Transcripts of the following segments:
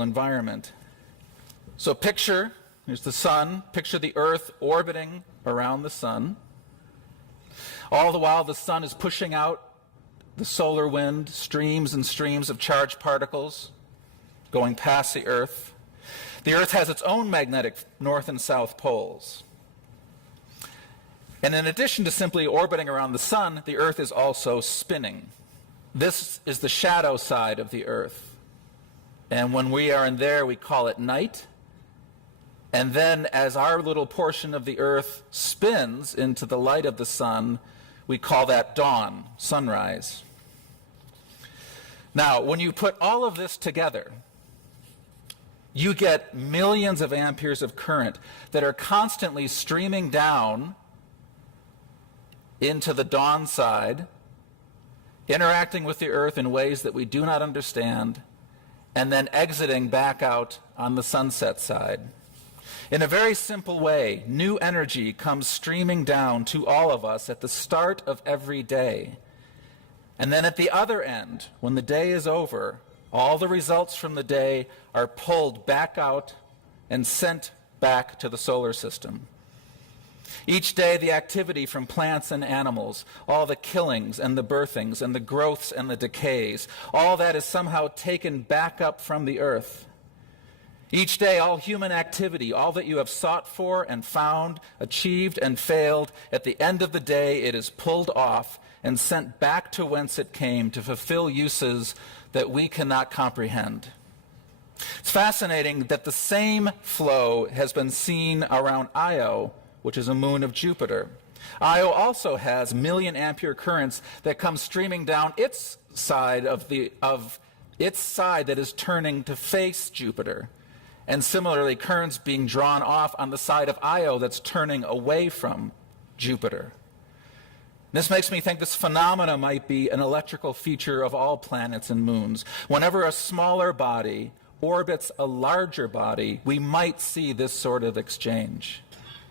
environment. So here's the sun, picture the Earth orbiting around the sun. All the while the sun is pushing out the solar wind, streams and streams of charged particles going past the Earth. The Earth has its own magnetic north and south poles. And in addition to simply orbiting around the sun, the Earth is also spinning. This is the shadow side of the Earth. And when we are in there, we call it night. And then as our little portion of the Earth spins into the light of the sun, we call that dawn, sunrise. Now, when you put all of this together, you get millions of amperes of current that are constantly streaming down into the dawn side, interacting with the Earth in ways that we do not understand, and then exiting back out on the sunset side. In a very simple way, new energy comes streaming down to all of us at the start of every day. And then at the other end, when the day is over, all the results from the day are pulled back out and sent back to the solar system. Each day, the activity from plants and animals, all the killings and the birthings and the growths and the decays, all that is somehow taken back up from the Earth. Each day, all human activity, all that you have sought for and found, achieved and failed, at the end of the day, it is pulled off and sent back to whence it came to fulfill uses that we cannot comprehend. It's fascinating that the same flow has been seen around Io, which is a moon of Jupiter. Io also has million ampere currents that come streaming down its side of its side that is turning to face Jupiter. And similarly, currents being drawn off on the side of Io that's turning away from Jupiter. This makes me think this phenomena might be an electrical feature of all planets and moons. Whenever a smaller body orbits a larger body, we might see this sort of exchange.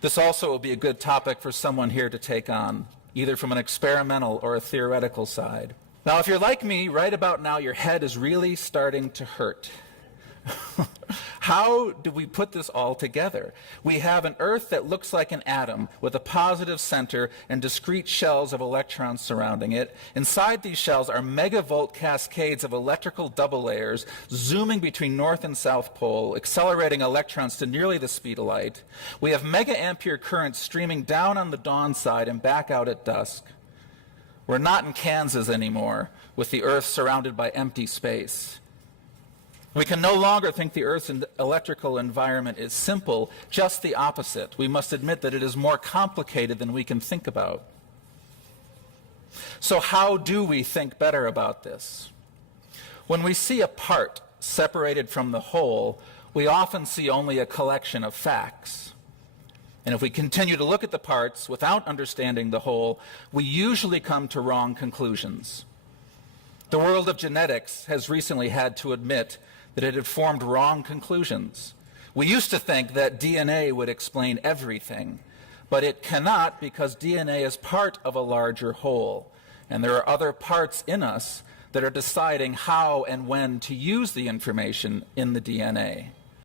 This also will be a good topic for someone here to take on, either from an experimental or a theoretical side. Now, if you're like me, right about now, your head is really starting to hurt. How do we put this all together? We have an Earth that looks like an atom with a positive center and discrete shells of electrons surrounding it. Inside these shells are megavolt cascades of electrical double layers zooming between north and south pole, accelerating electrons to nearly the speed of light. We have mega ampere currents streaming down on the dawn side and back out at dusk. We're not in Kansas anymore, with the Earth surrounded by empty space. We can no longer think the Earth's electrical environment is simple, just the opposite. We must admit that it is more complicated than we can think about. So how do we think better about this? When we see a part separated from the whole, we often see only a collection of facts. And if we continue to look at the parts without understanding the whole, we usually come to wrong conclusions. The world of genetics has recently had to admit that it had formed wrong conclusions. We used to think that DNA would explain everything, but it cannot, because DNA is part of a larger whole, and there are other parts in us that are deciding how and when to use the information in the DNA.